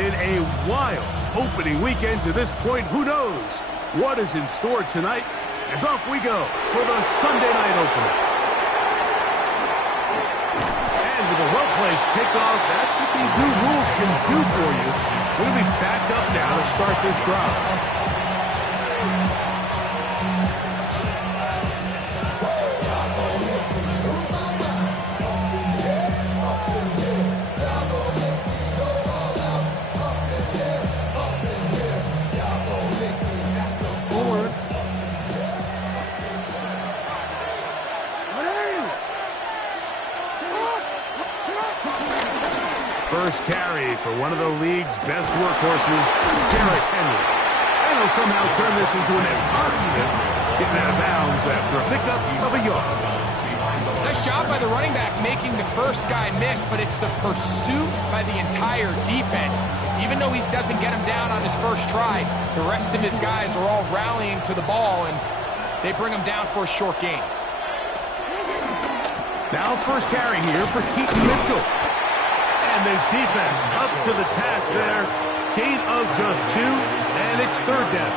been a wild opening weekend to this point. Who knows what is in store tonight? As off we go for the Sunday night opener. And with a well-placed kickoff, that's what these new rules can do for you. We're going to be back up now to start this drive. First carry for one of the league's best workhorses, Derrick Henry. And he'll somehow turn this into an argument, getting out of bounds after a pickup of a yard. Nice job by the running back making the first guy miss, but it's the pursuit by the entire defense. Even though he doesn't get him down on his first try, the rest of his guys are all rallying to the ball, and they bring him down for a short gain. Now first carry here for Keaton Mitchell. And this defense up to the task there. Gain of just 2, and it's third down.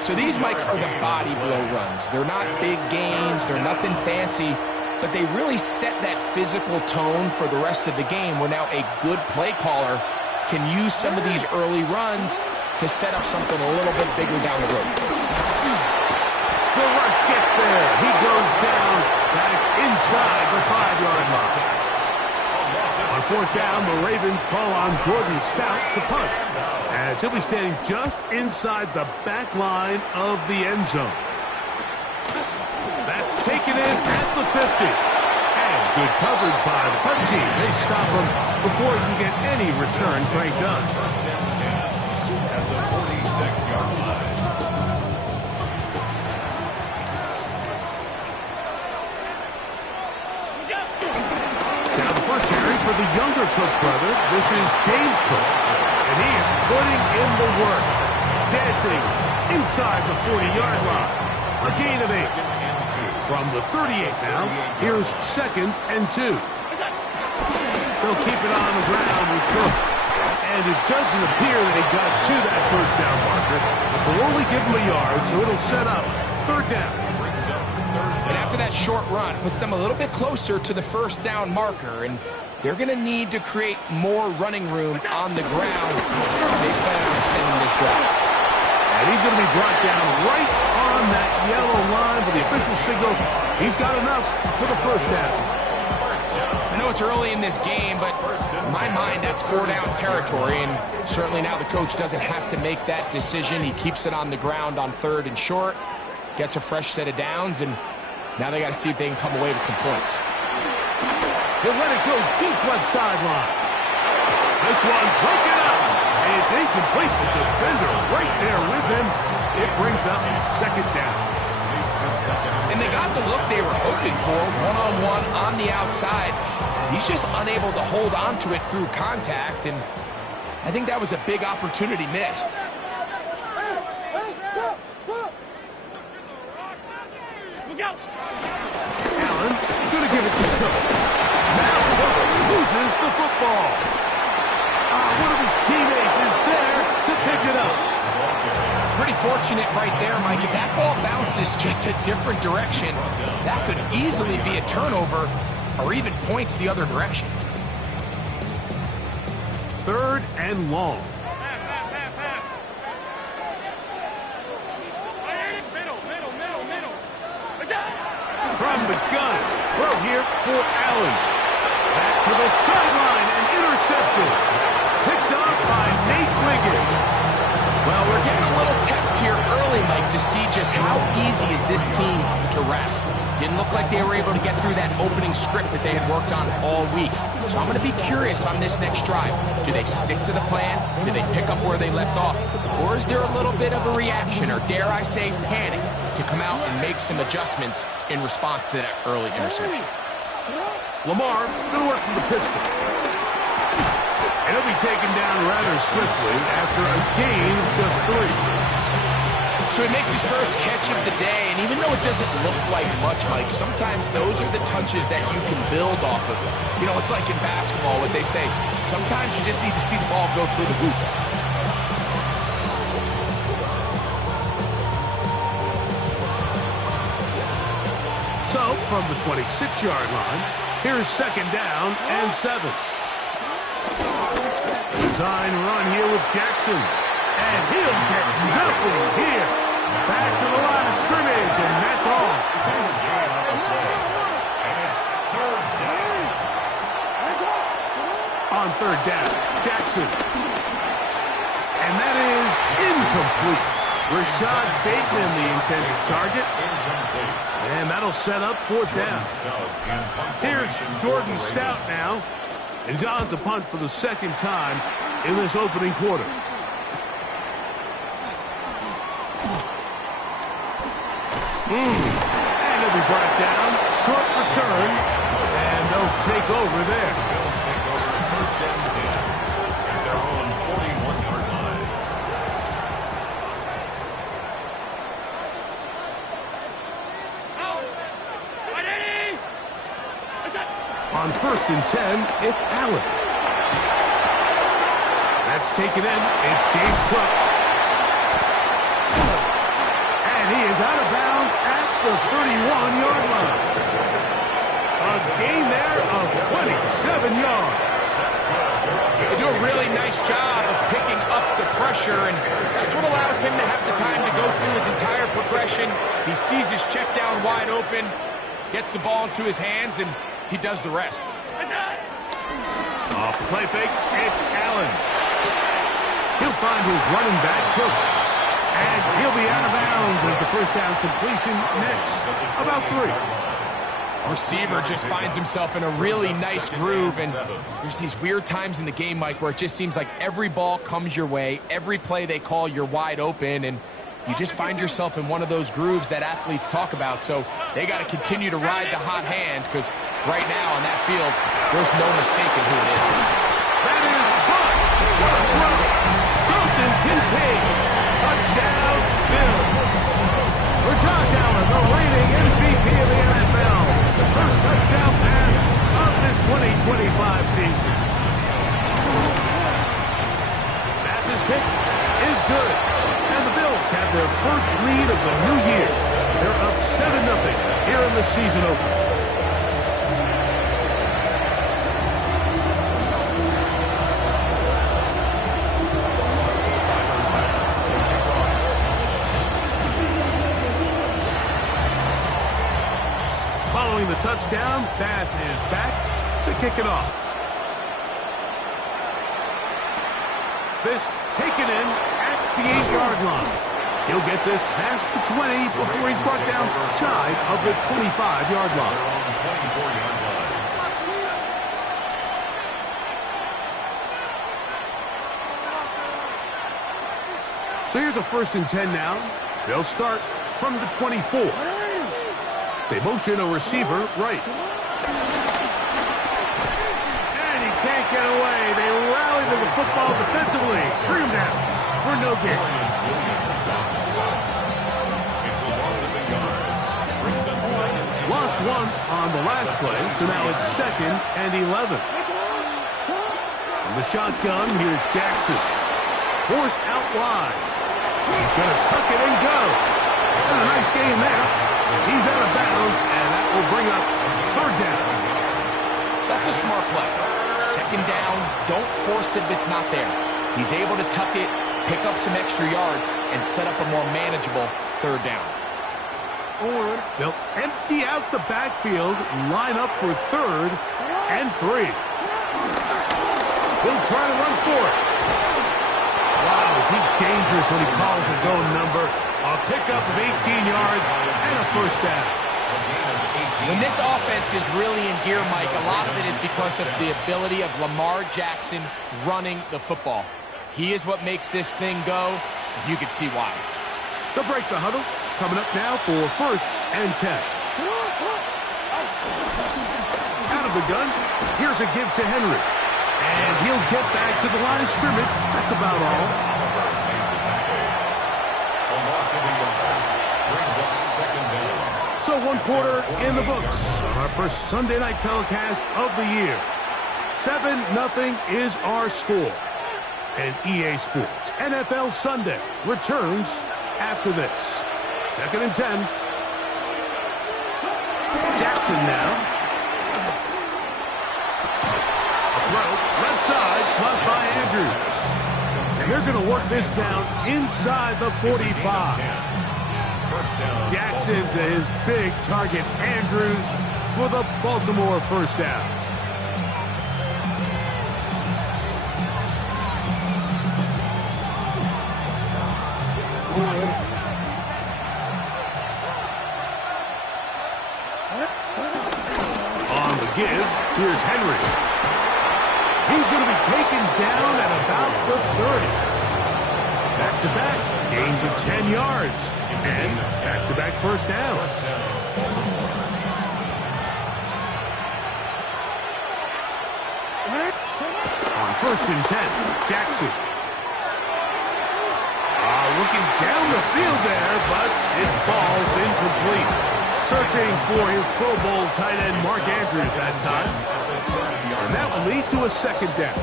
So these, Mike, are the body blow runs. They're not big gains. They're nothing fancy. But they really set that physical tone for the rest of the game where now a good play caller can use some of these early runs to set up something a little bit bigger down the road. The rush gets there. He goes down back inside the 5-yard line. On fourth down, the Ravens call on Jordan Stout to punt, as he'll be standing just inside the back line of the end zone. That's taken in at the 50. And good coverage by the punt team. They stop him before he can get any return cranked up. At the 46-yard line. For the younger Cook brother, this is James Cook, and he is putting in the work, dancing inside the 40-yard line. A gain of 8. From the 38 now, here's 2nd and 2. They'll keep it on the ground with Cook, and it doesn't appear that he got to that first down marker, but they'll only give him a yard, so it'll set up third down. And after that short run, puts them a little bit closer to the first down marker, and they're going to need to create more running room on the ground. They plan on extending this drive. And he's going to be brought down right on that yellow line with the official signal. He's got enough for the first down. I know it's early in this game, but in my mind, that's 4-down territory, and certainly now the coach doesn't have to make that decision. He keeps it on the ground on 3rd and short, gets a fresh set of downs, and now they got to see if they can come away with some points. He'll let it go deep left sideline. This one broken up. And it's incomplete. The defender right there with him. It brings up 2nd down. And they got the look they were hoping for, one-on-one on the outside. He's just unable to hold on to it through contact, and I think that was a big opportunity missed. Allen going to give it to Cook. Now Cook loses the football. One of his teammates is there to pick it up. Pretty fortunate right there, Mike. If that ball bounces just a different direction, that could easily be a turnover or even points the other direction. 3rd and long. From the gun, throw here for Allen. Back to the sideline and intercepted. Picked off by Nate Wiggins. Well, we're getting a little test here early, Mike, to see just how easy is this team to wrap. Didn't look like they were able to get through that opening script that they had worked on all week. So I'm going to be curious on this next drive. Do they stick to the plan? Do they pick up where they left off? Or is there a little bit of a reaction, or dare I say panic, to come out and make some adjustments in response to that early interception? Lamar going to work from the pistol. He'll be taken down rather swiftly after a gain of just 3. So he makes his first catch of the day, and even though it doesn't look like much, Mike, sometimes those are the touches that you can build off of. You know, it's like in basketball, what they say, sometimes you just need to see the ball go through the hoop. So, from the 26-yard line, here's second down and 7. Design run here with Jackson. And he'll get nothing here. Back to the line of scrimmage, and that's all. On third down, Jackson. And that is incomplete. Rashad Bateman, the intended target. And that'll set up fourth down. Here's Jordan Stout now. And he's on to punt for the second time in this opening quarter. And he'll be brought down. Short return. And they'll take over there. Bills take over first and 10 at their own 41-yard line. On first and 10, it's Allen. That's taken in. It's James Cook. And he is out of bounds at the 31-yard line. A gain there of 27 yards. They do a really nice job of picking up the pressure, and that's what allows him to have the time to go through his entire progression. He sees his check down wide open, gets the ball into his hands, and he does the rest. Off the play fake, it's Allen. He'll find his running back, Cook. And he'll be out of bounds as the first down completion nets about 3. Receiver just finds himself in a really nice groove, and there's these weird times in the game, Mike, where it just seems like every ball comes your way, every play they call, you're wide open, and you just find yourself in one of those grooves that athletes talk about. So they got to continue to ride the hot hand, because right now on that field, there's no mistaking who it is. That is Buck. What a throw. Dalton Kincaid. Touchdown, Bills. For Josh Allen, the reigning MVP of the NFL. The first touchdown pass of this 2025 season. Pass's kick is good. And the Bills have their first lead of the new year. They're up 7-0 here in the season opener. Following the touchdown, Bass is back to kick it off. This taken in at the 8-yard line. He'll get this past the 20 before he's brought down shy of the 25-yard line. So here's a first and 10 now. They'll start from the 24. They motion a receiver right. And he can't get away. They rally to the football defensively. Bring him down for no gain. Lost one on the last play, so now it's second and 11. In the shotgun, here's Jackson. Forced out wide. He's going to tuck it and go. And a nice game there. He's out of bounds, and that will bring up third down. That's a smart play. Second down, don't force it if it's not there. He's able to tuck it, pick up some extra yards, and set up a more manageable third down. They'll empty out the backfield, line up for third and 3. He'll try to run for it. Wow, is he dangerous when he calls his own number. A pickup of 18 yards and a first down. When this offense is really in gear, Mike, a lot of it is because of the ability of Lamar Jackson running the football. He is what makes this thing go. You can see why. They'll break the huddle. Coming up now for first and 10. Out of the gun, here's a give to Henry. And he'll get back to the line of scrimmage. That's about all. one quarter in the books on our first Sunday night telecast of the year. 7-0 is our score. And EA Sports NFL Sunday returns after this. 2nd and 10. Jackson now. A throw, left side, caught by Andrews. And they're going to work this down inside the 45. Jackson to his big target, Andrews, for the Baltimore first down. On the give, here's Henry. He's going to be taken down at about the 30. Back-to-back, gains of 10 yards. And back-to-back first downs. On 1st and 10, Jackson. Looking down the field there, but it falls incomplete. Searching for his Pro Bowl tight end Mark Andrews that time. And that will lead to a 2nd down.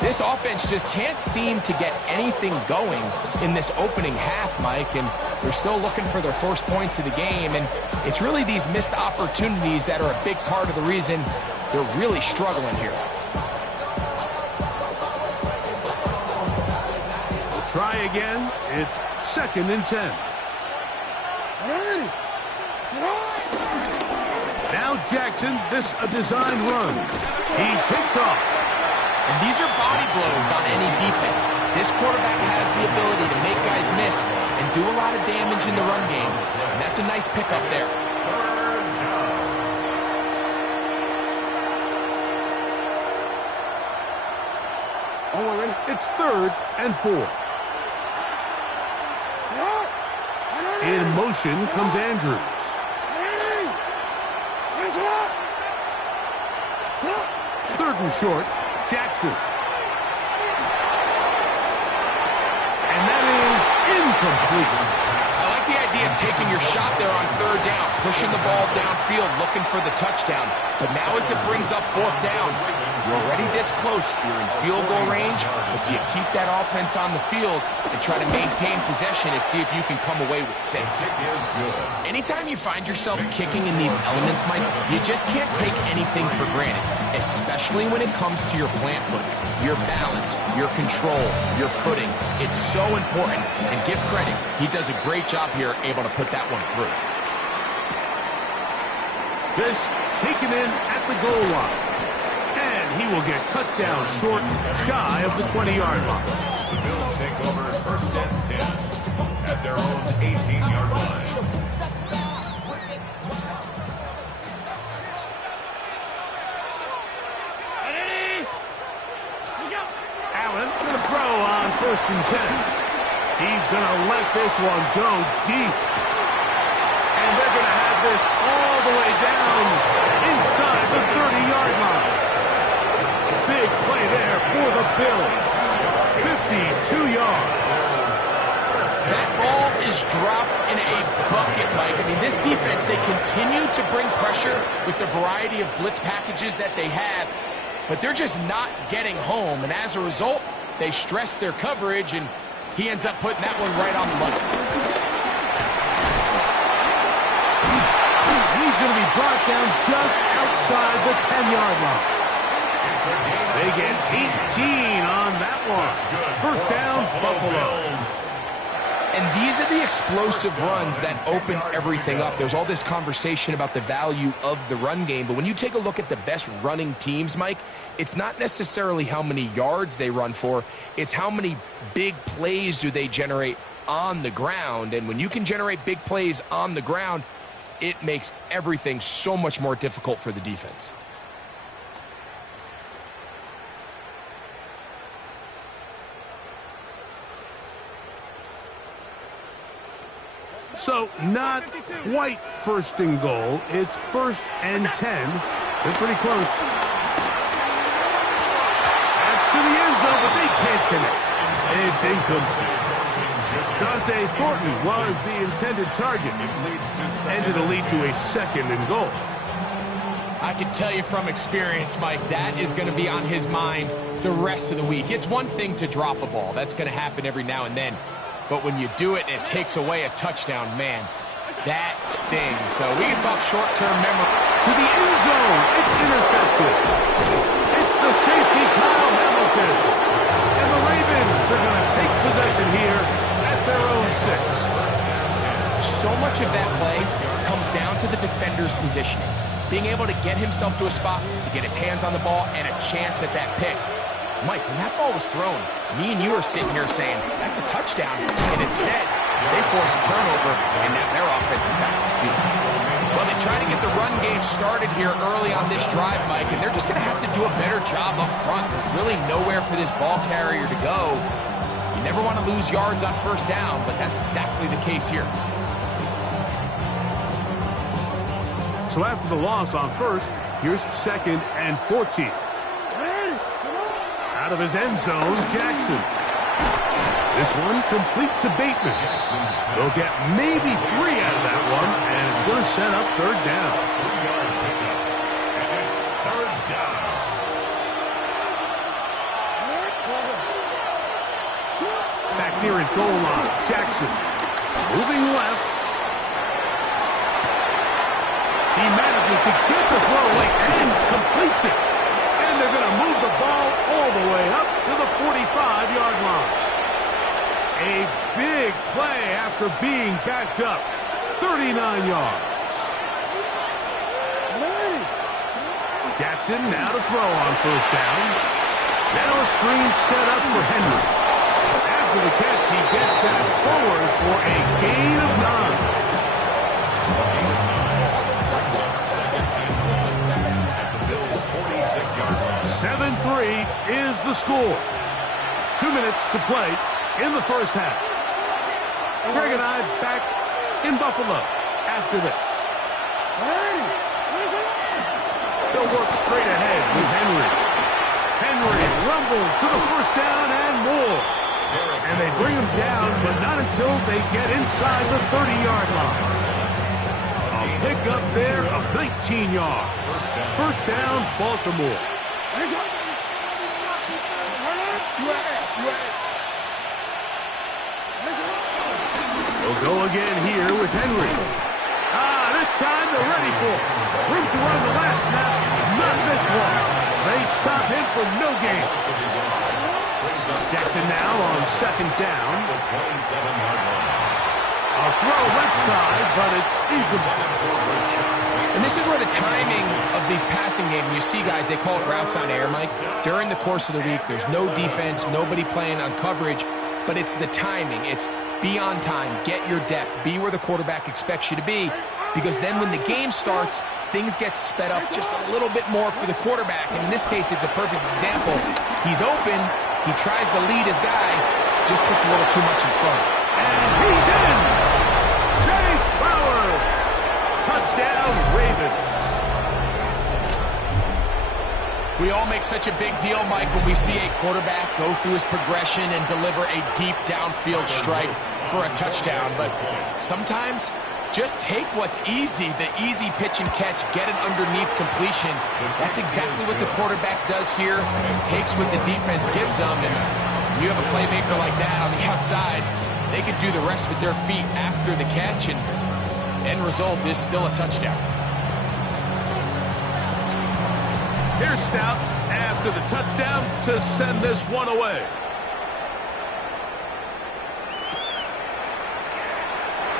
This offense just can't seem to get anything going in this opening half, Mike, and they're still looking for their first points of the game, and it's really these missed opportunities that are a big part of the reason they're really struggling here. We'll try again. It's 2nd and 10. Now Jackson, this a designed run. He takes off. And these are body blows on any defense. This quarterback has the ability to make guys miss and do a lot of damage in the run game. And that's a nice pickup there. It's 3rd and 4. In motion comes Andrews. 3rd and short. Jackson. And that is incomplete. I like the idea of taking your shot there on 3rd down, pushing the ball downfield, looking for the touchdown. But now as it brings up 4th down, you're already this close. You're in field goal range, but do you keep that offense on the field and try to maintain possession and see if you can come away with 6? Anytime you find yourself kicking in these elements, Mike, you just can't take anything for granted, especially when it comes to your plant foot, your balance, your control, your footing. It's so important, and give credit. He does a great job here able to put that one through. This taken in at the goal line. And he will get cut down short, shy of the 20-yard line. The Bills take over 1st and 10 at their own 18-yard line. Allen going to throw on 1st and 10. He's going to let this one go deep. And they're going to have this all the way down inside the 30-yard line. Big play there for the Bills. 52 yards. That ball is dropped in a bucket, Mike. I mean, this defense, they continue to bring pressure with the variety of blitz packages that they have, but they're just not getting home. And as a result, they stress their coverage, and he ends up putting that one right on the money. He's going to be brought down just outside the 10-yard line. They get 18 on that one. 1st down, Buffalo. And these are the explosive runs that open everything up. There's all this conversation about the value of the run game, but when you take a look at the best running teams, Mike, it's not necessarily how many yards they run for, it's how many big plays do they generate on the ground. And when you can generate big plays on the ground, it makes everything so much more difficult for the defense. So not quite 1st and goal. It's 1st and 10. They're pretty close. That's to the end zone, but they can't connect. It's incomplete. Dante Thornton was the intended target, and it'll lead to a 2nd and goal. I can tell you from experience, Mike, that is going to be on his mind the rest of the week. It's one thing to drop a ball. That's going to happen every now and then. But when you do it and it takes away a touchdown, man, that stings. So we can talk short-term memory. To the end zone. It's intercepted. It's the safety, Kyle Hamilton. And the Ravens are going to take possession here at their own 6. So much of that play comes down to the defender's positioning. Being able to get himself to a spot, to get his hands on the ball, and a chance at that pick. Mike, when that ball was thrown, me and you are sitting here saying, that's a touchdown. And instead, they force a turnover, and now their offense is back on the field. Well, they try to get the run game started here early on this drive, Mike, and they're just going to have to do a better job up front. There's really nowhere for this ball carrier to go. You never want to lose yards on 1st down, but that's exactly the case here. So after the loss on 1st, here's 2nd and 14. Out of his end zone, Jackson. This one complete to Bateman. They'll get maybe 3 out of that one, and it's going to set up 3rd down. And it's 3rd down. Back near his goal line, Jackson. Moving left. He manages to get the throw away and completes it. And they're going to move the ball all the way up to the 45-yard line. A big play after being backed up. 39 yards. Jackson now to throw on 1st down. Now a screen set up for Henry. After the catch, he gets that forward for a gain of 9. 7-3 is the score. 2 minutes to play in the 1st half. Greg and I back in Buffalo after this. They'll work straight ahead with Henry. Henry rumbles to the 1st down and more. And they bring him down, but not until they get inside the 30-yard line. A pickup there of 19 yards. 1st down, Baltimore. They'll go again here with Henry. This time they're ready for it. Room to run the last snap. Not this one. They stop him for no gain. Jackson now on 2nd down. A throw left side, but it's incomplete. And this is where the timing of these passing games, you see guys, they call it routes on air, Mike. During the course of the week, there's no defense, nobody playing on coverage, but it's the timing. It's be on time, get your depth, be where the quarterback expects you to be, because then when the game starts, things get sped up just a little bit more for the quarterback. And in this case, it's a perfect example. He's open, he tries to lead his guy, just puts a little too much in front. And he's in! Jay Flowers! Touchdown, Ravens. We all make such a big deal, Mike, when we see a quarterback go through his progression and deliver a deep downfield strike for a touchdown. But sometimes, just take what's easy, the easy pitch and catch, get it underneath completion. That's exactly what the quarterback does here. Takes what the defense gives them, and you have a playmaker like that on the outside, they can do the rest with their feet after the catch, and end result is still a touchdown. Here's Stout after the touchdown to send this one away.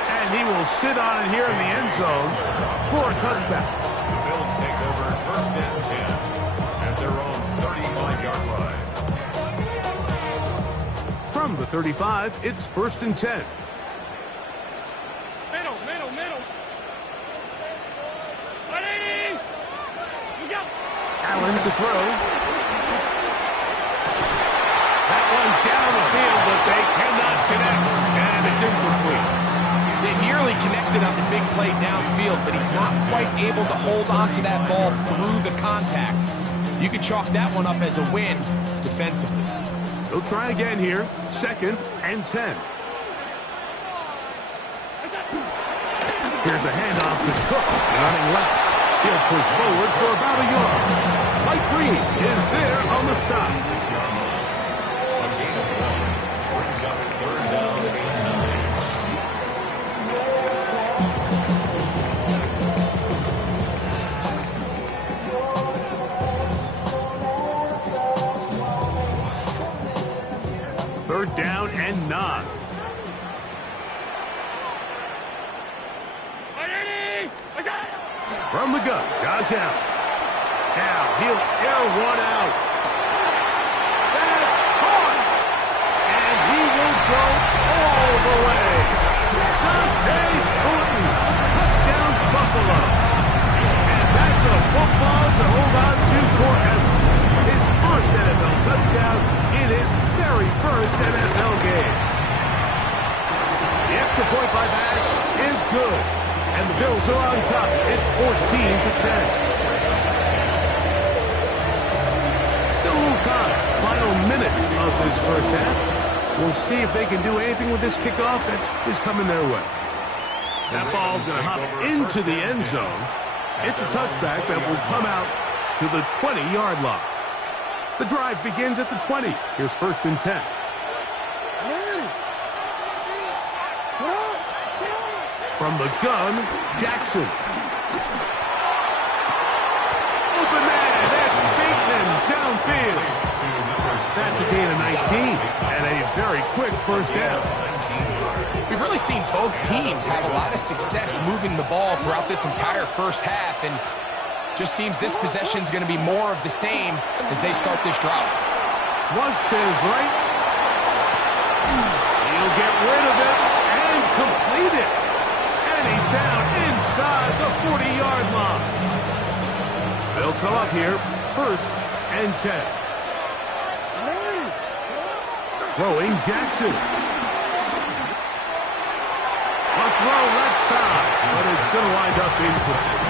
And he will sit on it here in the end zone for a touchback. The Bills take over 1st and 10 at their own 35-yard line. From the 35, it's 1st and 10. Allen to throw. That one down the field, but they cannot connect, and it's incomplete. They nearly connected on the big play downfield, but he's not quite able to hold on to that ball through the contact. You can chalk that one up as a win defensively. They'll try again here, 2nd and 10. Here's a handoff to Cook, running left. He'll push forward for about a yard. Mike Green is there on the stop. 6-yard line. A gain of 1 brings up third down and 9. Third down and 9. From the gun, Josh Allen. Now he'll air one out. That's caught. And he will go all the way. Dante Thornton. Touchdown, Buffalo. And that's a football to hold on to forever. His first NFL touchdown in his very first NFL game. The extra point by Bass is good. And the Bills are on top. It's 14-10. Still a little time. Final minute of this first half. We'll see if they can do anything with this kickoff that is coming their way. That ball's going to hop into the end zone. It's a touchback that will come out to the 20-yard line. The drive begins at the 20. Here's first and 10. From the gun, Jackson. Open man, that's Bateman downfield. That's a gain of 19 and a very quick first down. We've really seen both teams have a lot of success moving the ball throughout this entire first half, and just seems this possession is going to be more of the same as they start this drive. Flush to his right. He'll get rid of it and complete it. And he's down inside the 40-yard line. They'll come up here, first and 10. Throwing Jackson. A throw left side, but it's going to wind up incomplete.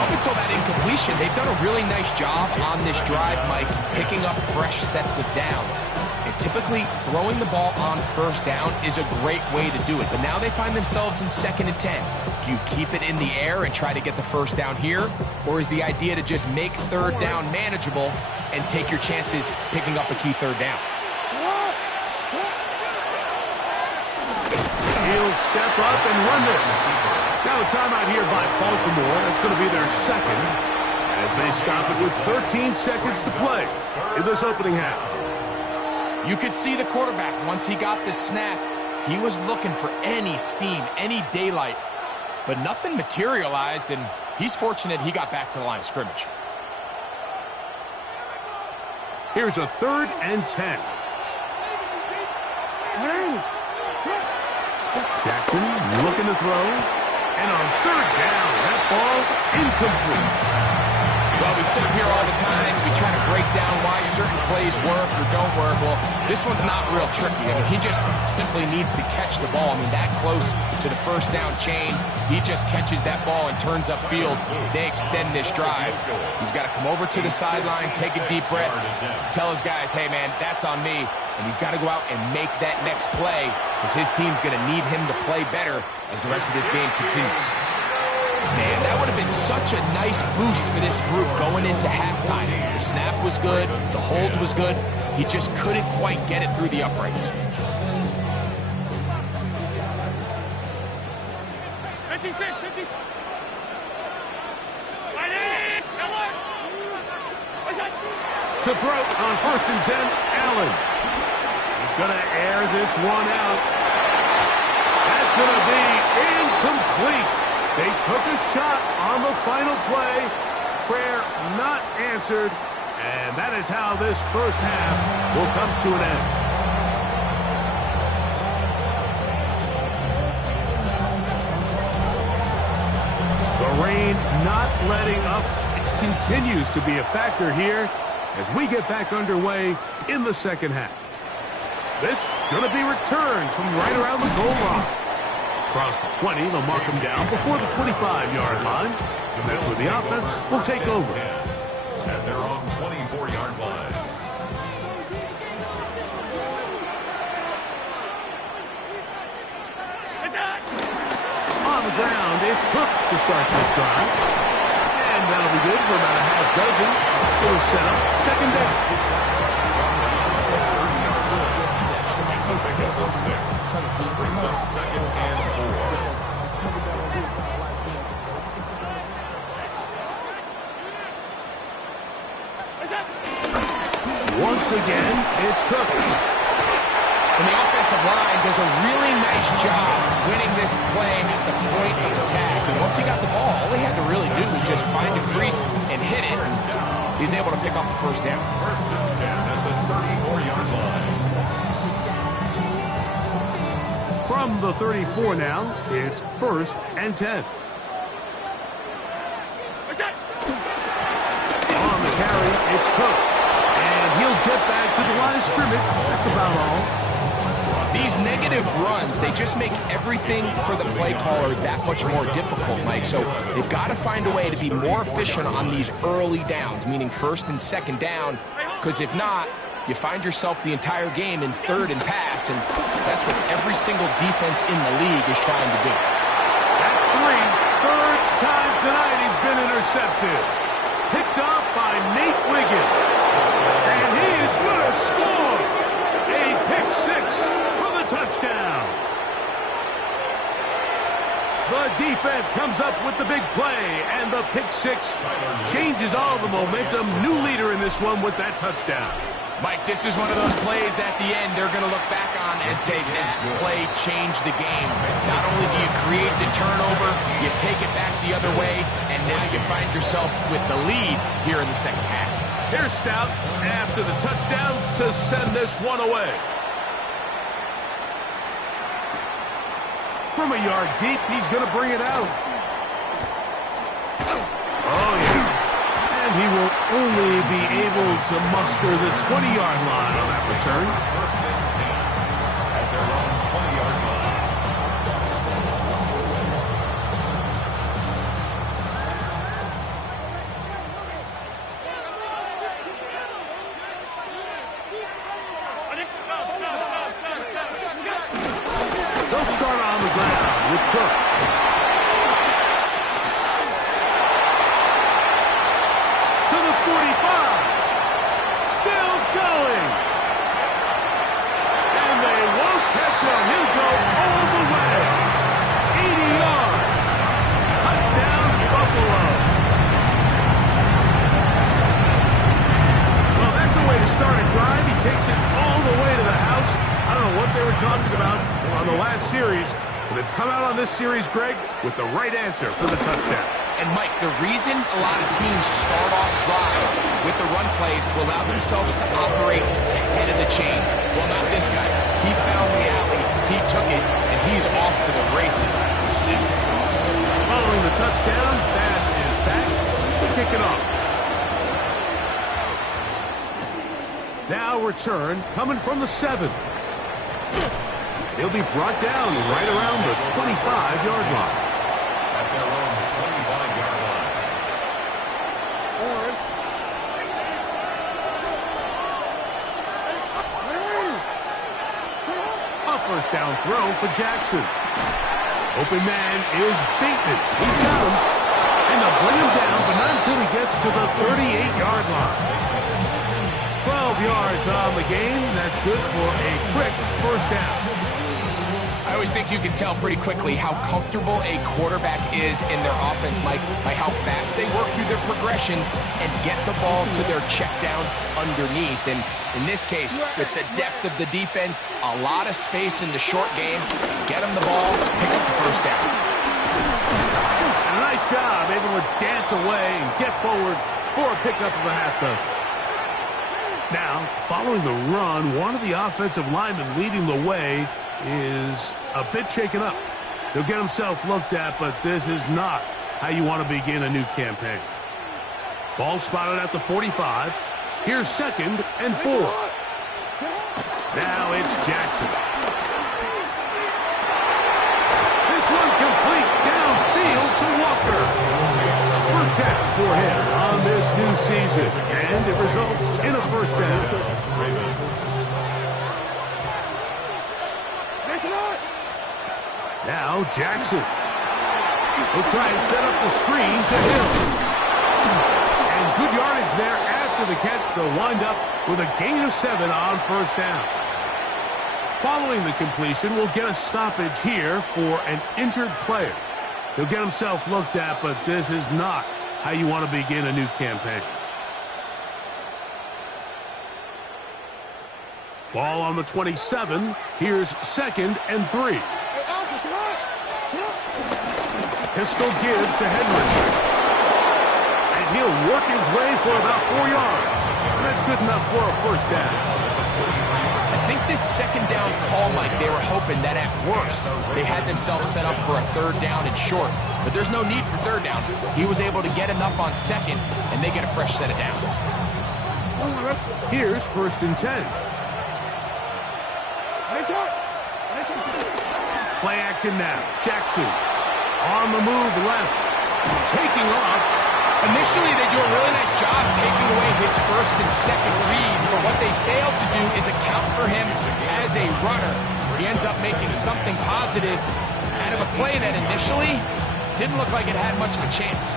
Up until that incompletion, they've done a really nice job on this drive, Mike, picking up fresh sets of downs. And typically, throwing the ball on first down is a great way to do it. But now they find themselves in 2nd and 10. Do you keep it in the air and try to get the first down here? Or is the idea to just make third down manageable and take your chances picking up a key third down? He'll step up and run this. Now a timeout here by Baltimore. That's going to be their second as they stop it with 13 seconds to play in this opening half. You could see the quarterback, once he got this snap, he was looking for any seam, any daylight, but nothing materialized, and he's fortunate he got back to the line of scrimmage. Here's a 3rd and 10. Jackson looking to throw, and on 3rd down, that ball incomplete. Well, we sit up here all the time, we try to break down why certain plays work or don't work. Well, this one's not real tricky. I mean, he just simply needs to catch the ball. I mean, that close to the first down chain, he just catches that ball and turns upfield. They extend this drive. He's got to come over to the sideline, take a deep breath, tell his guys, hey, man, that's on me. And he's got to go out and make that next play because his team's going to need him to play better as the rest of this game continues. Man, that would have been such a nice boost for this group going into halftime. The snap was good. The hold was good. He just couldn't quite get it through the uprights. To throw on 1st and 10, Allen. He's going to air this one out. That's going to be incomplete. They took a shot on the final play. Prayer not answered. And that is how this first half will come to an end. The rain not letting up continues to be a factor here as we get back underway in the second half. This going to be returned from right around the goal line. Across the 20, they'll mark him down before the 25-yard line. And that's where the offense will take over. At their own 24-yard line. It's Cook to start this drive. And that'll be good for about a half dozen. It'll set up second down. Pick up the 6. Brings up second and 4. Once again, it's Cook. And the offensive line does a really nice job winning this play at the point of attack. And once he got the ball, all he had to really do was just find a crease and hit it. He's able to pick up the first down. First and 10 at the 34-yard line. From the 34 now, it's first and 10. On the carry, it's Cook. And he'll get back to the line of scrimmage. That's about all. These negative runs, they just make everything for the play caller that much more difficult, Mike. So they've got to find a way to be more efficient on these early downs, meaning first and second down, because if not, you find yourself the entire game in third and pass, and that's what every single defense in the league is trying to do. That's 3. Third time tonight he's been intercepted. Picked off by Nate Wiggins. And he is going to score. A pick 6 for the touchdown. The defense comes up with the big play, and the pick 6 changes all the momentum. New leader in this one with that touchdown. Mike, this is one of those plays at the end they're going to look back on and say that play changed the game. Not only do you create the turnover, you take it back the other way, and now you find yourself with the lead here in the second half. Here's Stout after the touchdown to send this one away. From a yard deep, he's going to bring it out. Oh, yeah. And he will only be able to muster the 20-yard line on that return. First and 10 at their own 20-yard line. They'll start on the ground with Cook. To the 45. Still going. And they won't catch him. He'll go all the way. 80 yards. Touchdown, Buffalo. Well, that's a way to start a drive. He takes it all the way to the house. I don't know what they were talking about on the last series, but they've come out on this series, Greg, with the right answer for the touchdown. And, Mike, the reason a lot of teams start off drives with the run plays to allow themselves to operate ahead of the chains. Well, not this guy. He found the alley, he took it, and he's off to the races for 6. Following the touchdown, Bass is back to kick it off. Now return coming from the 7. He'll be brought down right around the 25-yard line. At their own 25-yard line. A first down throw for Jackson. Open man is Bateman. He's got him. And they'll bring him down, but not until he gets to the 38-yard line. 12 yards on the game. That's good for a quick first down. I always think you can tell pretty quickly how comfortable a quarterback is in their offense, Mike, by how fast they work through their progression and get the ball to their check down underneath. And in this case, with the depth of the defense, a lot of space in the short game, get them the ball, pick up the first down. And a nice job, able to dance away and get forward for a pickup of a half dozen. Now, following the run, one of the offensive linemen leading the way is a bit shaken up. He'll get himself looked at, but this is not how you want to begin a new campaign. Ball spotted at the 45. Here's second and 4. Now it's Jackson. This one complete downfield to Walker. First catch for him on this new season, and it results in a first down. Now Jackson. He'll try and set up the screen to Hill. And good yardage there after the catch. They'll wind up with a gain of 7 on first down. Following the completion, we'll get a stoppage here for an injured player. He'll get himself looked at, but this is not how you want to begin a new campaign. Ball on the 27. Here's 2nd and 3. Pistol give to Henry. And he'll work his way for about 4 yards. And that's good enough for a first down. I think this second down call, Mike, they were hoping that at worst they had themselves set up for a 3rd down and short. But there's no need for 3rd down. He was able to get enough on 2nd, and they get a fresh set of downs. Here's 1st and 10. Play action now. Jackson on the move left. Taking off. Initially, they do a really nice job taking away his 1st and 2nd read, but what they failed to do is account for him as a runner. He ends up making something positive out of a play that initially didn't look like it had much of a chance.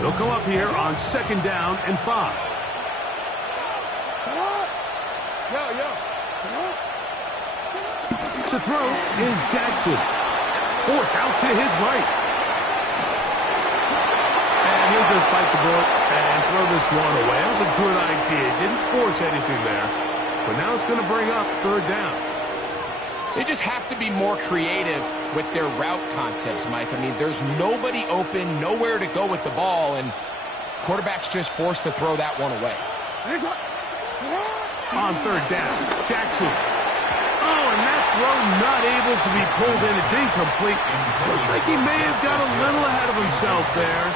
They'll come up here on 2nd down and 5. To throw is Jackson. Forced out to his right. And he'll just bite the bullet and throw this one away. That was a good idea. Didn't force anything there. But now it's going to bring up 3rd down. They just have to be more creative with their route concepts, Mike. I mean, there's nobody open, nowhere to go with the ball, and quarterback's just forced to throw that one away. On 3rd down, Jackson. Oh, and that throw not able to be pulled in. It's incomplete. Looks like he may have got a little ahead of himself there.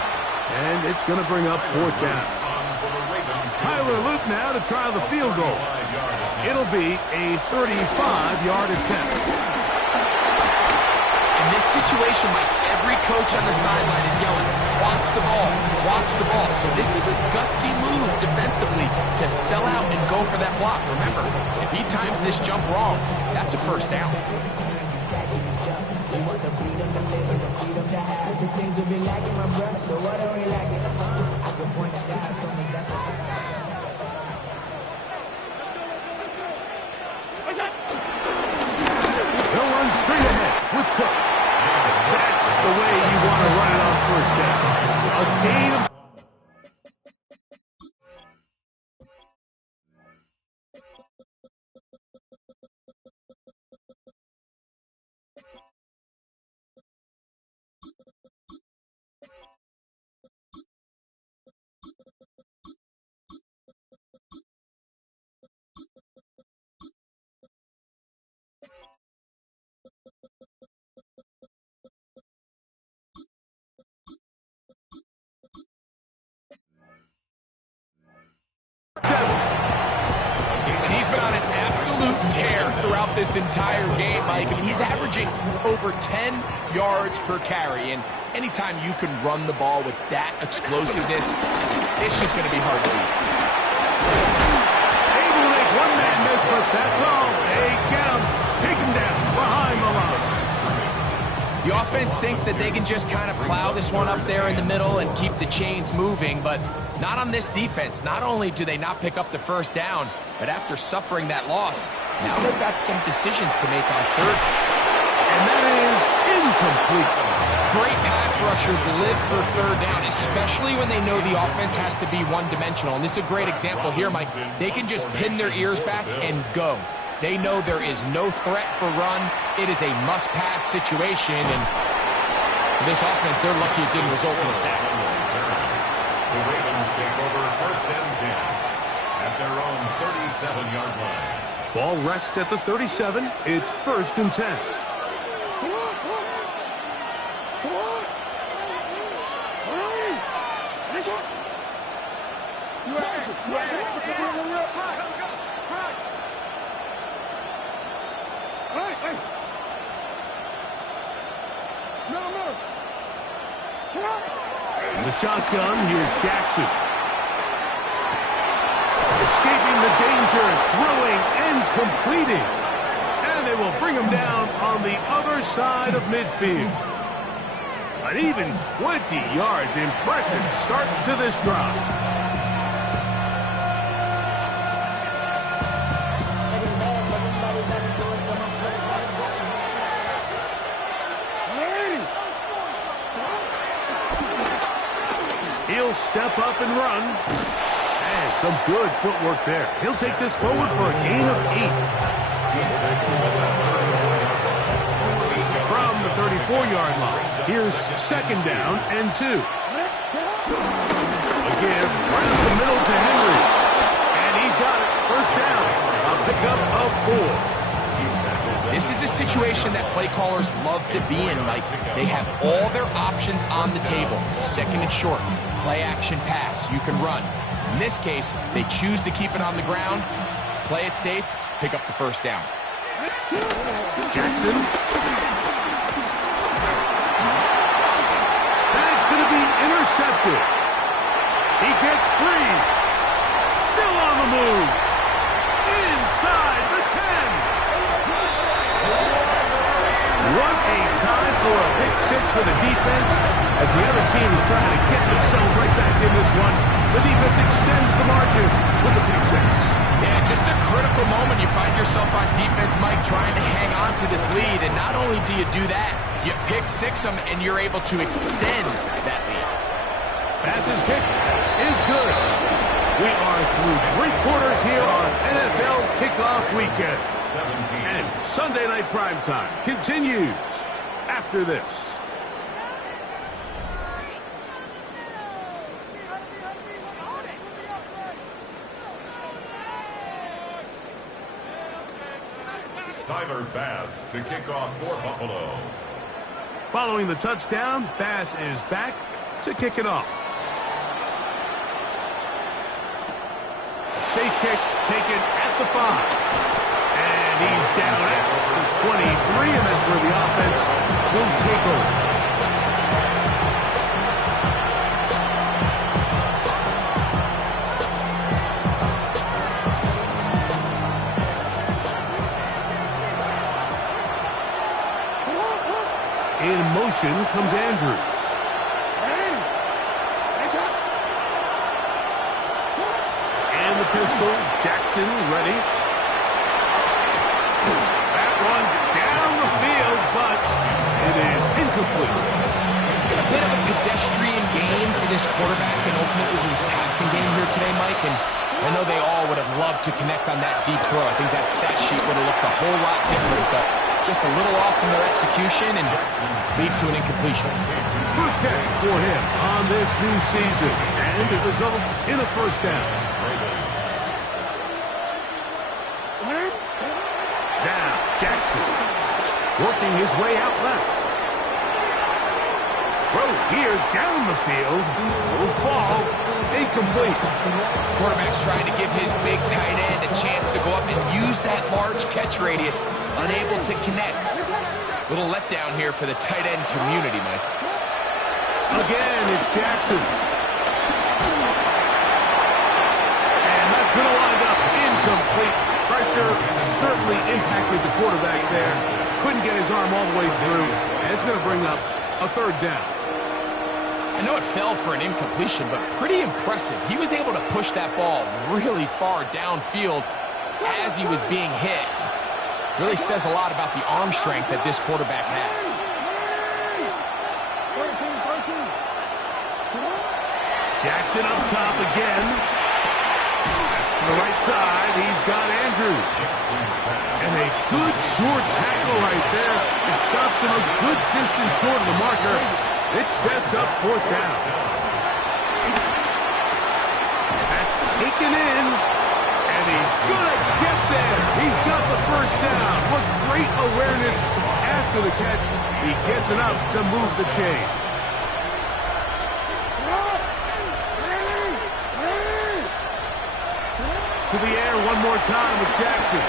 And it's going to bring up 4th down. Tyler Luke now to try the field goal. It'll be a 35-yard attempt. In this situation, Mike, every coach on the sideline is yelling, watch the ball, watch the ball. So this is a gutsy move defensively to sell out and go for that block. Remember, if he times this jump wrong, that's a first down. He'll run straight ahead with Cook. That's the way you want to run it on first down. A gain of... And he's been on an absolute tear throughout this entire game, Mike. I mean, he's averaging over 10 yards per carry, and anytime you can run the ball with that explosiveness, it's just going to be hard to beat. Able to make one man miss, but that's all. They get him, take him down behind the line. The offense thinks that they can just kind of plow this one up there in the middle and keep the chains moving, but not on this defense. Not only do they not pick up the first down, but after suffering that loss, now they've got some decisions to make on 3rd. And that is incomplete. Great pass rushers live for 3rd down, especially when they know the offense has to be one-dimensional. And this is a great example here, Mike. They can just pin their ears back and go. They know there is no threat for run. It is a must-pass situation, and for this offense, they're lucky it didn't result in a sack. The Ravens take over 1st and 10 at their own 37-yard line. Ball rests at the 37. It's 1st and 10. In the shotgun, here's Jackson. Escaping the danger, throwing and completing. And they will bring him down on the other side of midfield. An even 20 yards. Impressive start to this drive. He'll step up and run. And some good footwork there. He'll take this forward for a gain of 8. From the 34-yard line, here's second down and 2. A give right up the middle to Henry. And he's got it. First down. A pickup of 4. This is a situation that play callers love to be in, Mike. They have all their options on the table. Second and short, play action pass. You can run. In this case, they choose to keep it on the ground, play it safe, pick up the first down. Jackson. And it's going to be intercepted. He gets free. Still on the move. Inside the 10. What a time for a pick 6 for the defense as the other team is trying to get themselves right back in this one. The defense extends the margin with the pick 6. Yeah, just a critical moment. You find yourself on defense, Mike, trying to hang on to this lead. And not only do you do that, you pick 6 them and you're able to extend that lead. Pass's kick is good. We are through 3 quarters here on NFL Kickoff Weekend. And Sunday Night Primetime continues after this. Tyler Bass to kick off for Buffalo. Following the touchdown, Bass is back to kick it off. A safe kick taken at the 5. And he's down at the 23, and that's where the offense will take over. In motion comes Andrews. And the pistol, Jackson ready. That one down the field, but it is incomplete. It's been a bit of a pedestrian game for this quarterback and ultimately his passing game here today, Mike. And I know they all would have loved to connect on that deep throw. I think that stat sheet would have looked a whole lot different, but just a little off from their execution and leads to an incompletion. First catch for him on this new season, and it results in a first down. Now, Jackson working his way out left. Throw here down the field will fall incomplete. Quarterback's trying to give his big tight end a chance to go up and use that large catch radius, unable to connect. Little letdown here for the tight end community, Mike. Again, it's Jackson. And that's going to wind up incomplete. Pressure certainly impacted the quarterback there. Couldn't get his arm all the way through. And it's going to bring up a third down. I know it fell for an incompletion, but pretty impressive. He was able to push that ball really far downfield as he was being hit. Really says a lot about the arm strength that this quarterback has. Jackson up top again. That's to the right side. He's got Andrews. And a good short tackle right there. It stops him a good distance short of the marker. It sets up fourth down. That's taken in. And he's going to get there. He's got the first down. What great awareness after the catch. He gets enough to move the chain. To the air one more time with Jackson.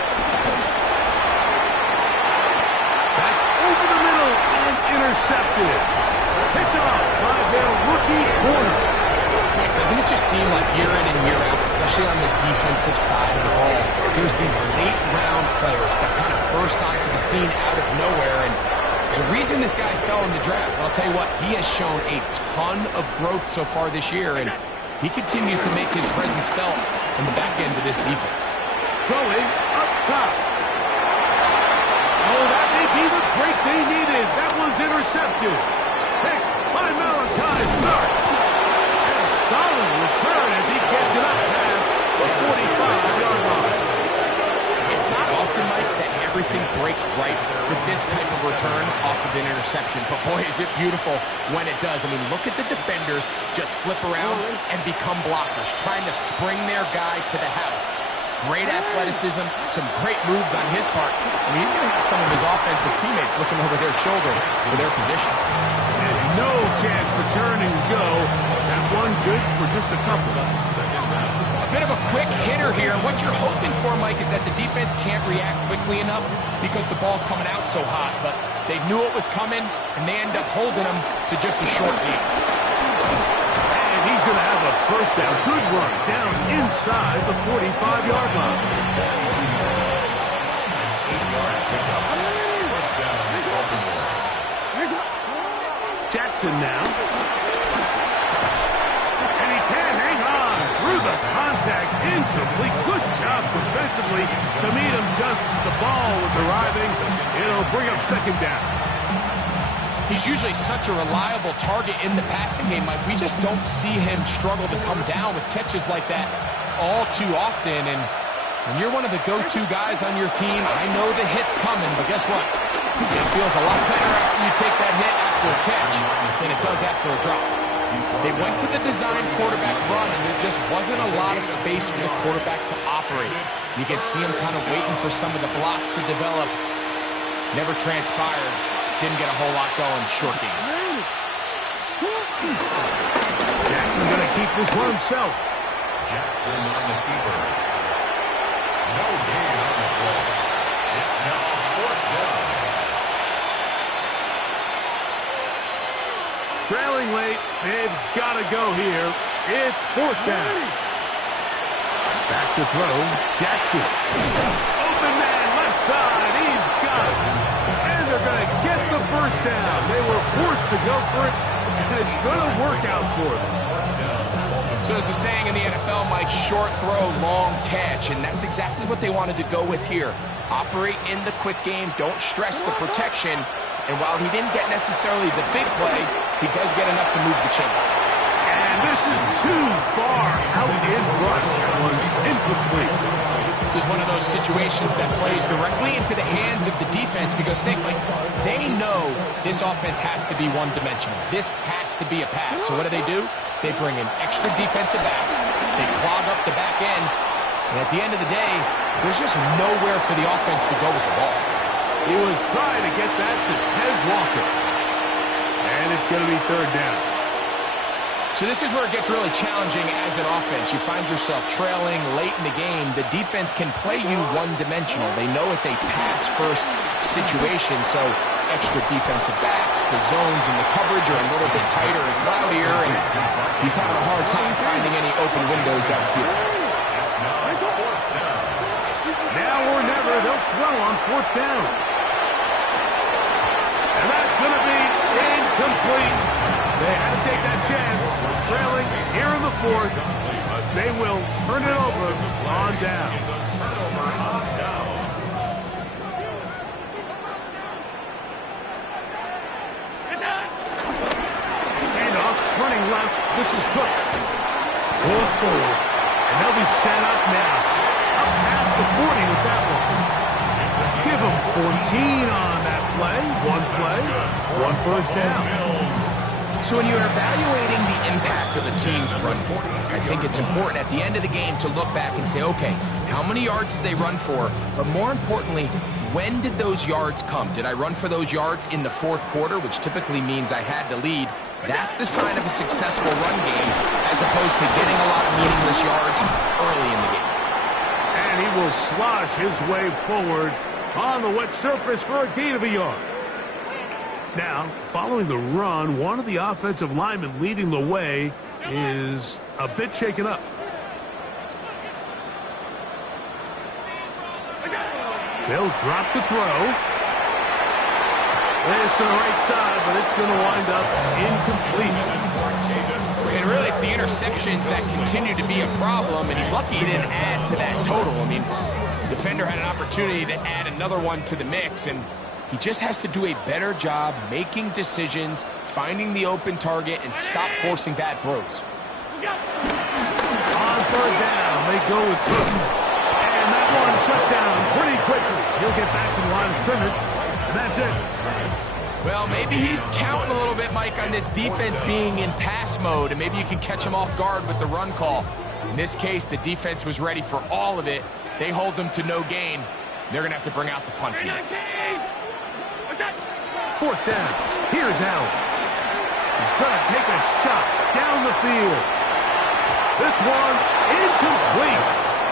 That's over the middle and intercepted. Picked off by their rookie corner. point, doesn't it just seem like year in and year out, especially on the defensive side of the ball, there's these late-round players that kind of burst onto the scene out of nowhere, and there's a reason this guy fell in the draft. But I'll tell you what, he has shown a ton of growth so far this year, and he continues to make his presence felt in the back end of this defense. Going up top. Oh, that may be the break they needed. That one's intercepted. Picked by Malachi Starks. And a solid return as he gets it up past the 45-yard line. It's not often, Mike, that everything breaks right for this type of return off of an interception. But boy, is it beautiful when it does. I mean, look at the defenders just flip around and become blockers, trying to spring their guy to the house. Great athleticism, some great moves on his part. I mean, he's going to have some of his offensive teammates looking over their shoulder for their position. And no chance to turn and go. That one good for just a couple. A bit of a quick hitter here. What you're hoping for, Mike, is that the defense can't react quickly enough because the ball's coming out so hot. But they knew it was coming, and they end up holding them to just a short gain. He's going to have a first down. Good run down inside the 45-yard line. 8-yard pickup. First down, Baltimore. Jackson now. And he can't hang on through the contact. Incomplete. Good job defensively to meet him just as the ball was arriving. It'll bring up second down. He's usually such a reliable target in the passing game, Mike. We just don't see him struggle to come down with catches like that all too often. And when you're one of the go-to guys on your team, I know the hit's coming, but guess what? It feels a lot better after you take that hit after a catch than it does after a drop. They went to the design quarterback run, and there just wasn't a lot of space for the quarterback to operate. You can see him kind of waiting for some of the blocks to develop. Never transpired. Didn't get a whole lot going, short game. Jackson going to keep this one himself. Jackson on the keeper. No gain on the play. It's now fourth down. Trailing late, they've got to go here. It's fourth down. Back to throw, Jackson. Open man, left side, he's got it. And they're going to get the first down. They were forced to go for it, and it's going to work out for them. So as a saying in the NFL, Mike, short throw, long catch, and that's exactly what they wanted to go with here. Operate in the quick game, don't stress the protection, and while he didn't get necessarily the big play, he does get enough to move the chains. And this is too far out in front. That one's incomplete. This is one of those situations that plays directly into the hands of the defense because think, like, they know this offense has to be one-dimensional. This has to be a pass. So what do? They bring in extra defensive backs. They clog up the back end. And at the end of the day, there's just nowhere for the offense to go with the ball. He was trying to get that to Tez Walker. And it's going to be third down. So this is where it gets really challenging as an offense. You find yourself trailing late in the game. The defense can play you one-dimensional. They know it's a pass-first situation, so extra defensive backs, the zones and the coverage are a little bit tighter and cloudier, and he's having a hard time finding any open windows downfield. Now or never, they'll throw on fourth down. And that's going to be incomplete. They had to take that chance. Trailing here in the fourth. They will turn it over on down. Handoff, turning left. This is Cook. And they'll be set up now. Up past the 40 with that one. Give them 14 on that play. One first down. So when you're evaluating the impact of a team's run game, I think it's important at the end of the game to look back and say, okay, how many yards did they run for? But more importantly, when did those yards come? Did I run for those yards in the fourth quarter, which typically means I had to lead? That's the sign of a successful run game, as opposed to getting a lot of meaningless yards early in the game. And he will slosh his way forward on the wet surface for a gain of a yard. Now, following the run, one of the offensive linemen leading the way, is a bit shaken up. They'll drop to throw. This to the right side, but it's going to wind up incomplete. And really, it's the interceptions that continue to be a problem, and he's lucky he didn't add to that total. I mean, the defender had an opportunity to add another one to the mix, and he just has to do a better job making decisions, finding the open target, and stop forcing bad throws. On third down, they go with Cook. And that one shut down pretty quickly. He'll get back to the line of scrimmage, and that's it. Well, maybe he's counting a little bit, Mike, on this defense being in pass mode, and maybe you can catch him off guard with the run call. In this case, the defense was ready for all of it. They hold them to no gain. They're going to have to bring out the punt team. Fourth down. Here's Allen. He's going to take a shot down the field. This one incomplete.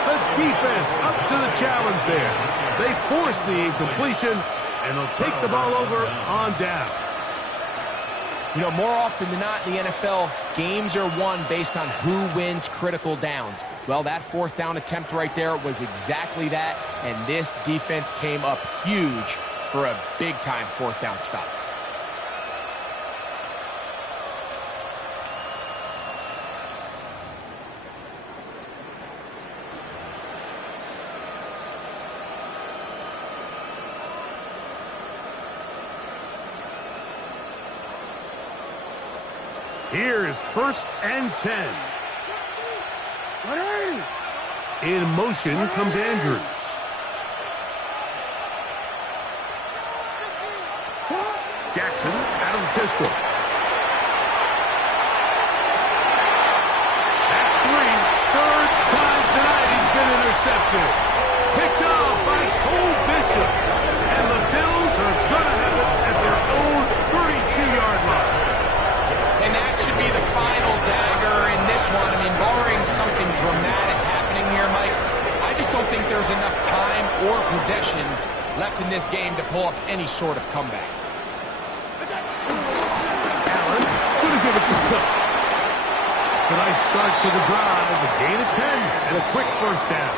The defense up to the challenge there. They force the incompletion, and they'll take the ball over on down. You know, more often than not in the NFL, games are won based on who wins critical downs. Well, that fourth down attempt right there was exactly that, and this defense came up huge for a big-time fourth down stop. Here's 1st and 10. In motion comes Andrews. Jackson out of the pistol. That's 3. Third time tonight he's been intercepted. Picked off by Cole Bishop. And the Bills are going to have it at their own 32-yard line. And that should be the final dagger in this one. I mean, barring something dramatic happening here, Mike, I just don't think there's enough time or possessions left in this game to pull off any sort of comeback. Allen going to give it to Cook. It's a nice start to the drive. A gain of 10 and a quick first down.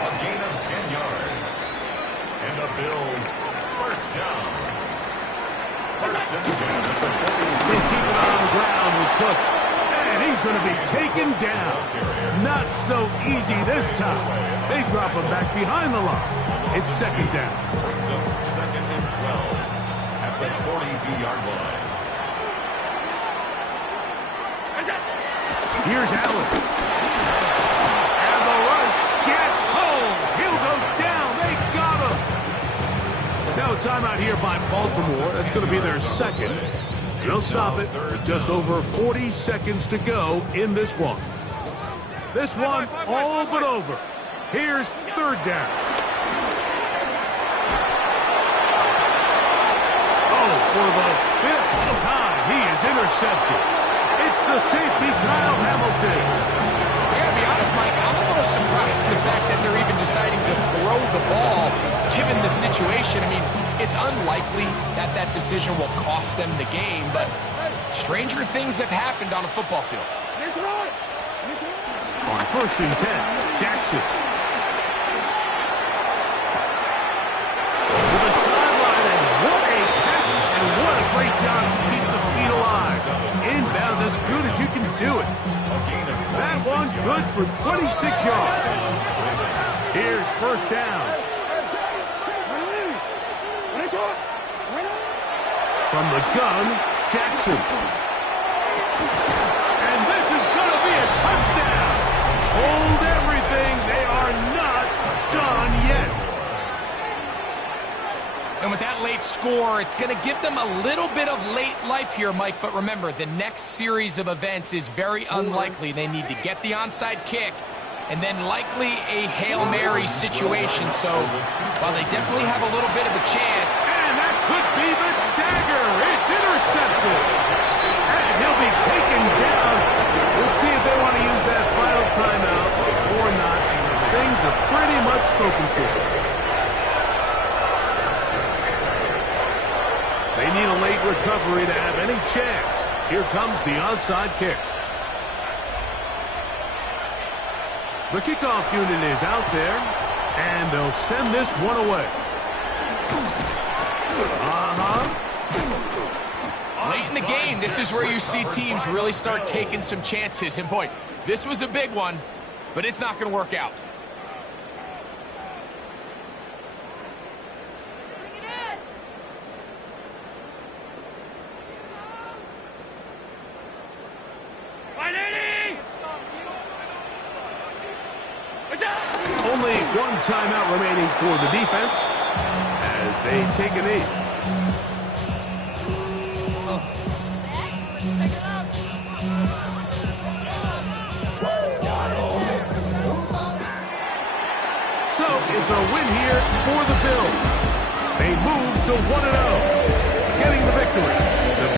A gain of 10 yards. And the Bills first down. First and 10 at the 40. They keep it on the ground with Cook. And he's going to be taken down. Not so easy this time. They drop him back behind the line. It's second down. Brings up 2nd and 12 at the 42-yard line. Here's Allen. And the rush gets home. He'll go down. They got him. Now a timeout here by Baltimore. That's going to be their second. They'll stop it with just over 40 seconds to go in this one. This one all but over. Here's third down. Oh, for the 5th time, he is intercepted. It's the safety, Kyle Hamilton. I gotta be honest, Mike, I'm a little surprised at the fact that they're even deciding to throw the ball, given the situation. I mean, it's unlikely that that decision will cost them the game, but stranger things have happened on a football field. On 1st and 10, Jackson. To the sideline, and what a catch, and what a great job to keep the feet alive. Inbounds as good as you can do it. That one good for 26 yards. Here's first down. From the gun, Jackson. And this is going to be a touchdown. Hold everything. They are not done yet. And with that late score, it's going to give them a little bit of late life here, Mike. But remember, the next series of events is very unlikely. They need to get the onside kick and then likely a Hail Mary situation. So while they definitely have a little bit of a chance. And that could be the dagger. It's intercepted. And he'll be taken down. We'll see if they want to use that final timeout or not. Things are pretty much spoken for. They need a late recovery to have any chance. Here comes the onside kick. The kickoff unit is out there, and they'll send this one away. Late in the game, this is where you see teams really start taking some chances. And boy, this was a big one, but it's not going to work out. Only one timeout remaining for the defense as they take a knee. So it's a win here for the Bills. They move to 1-0, getting the victory.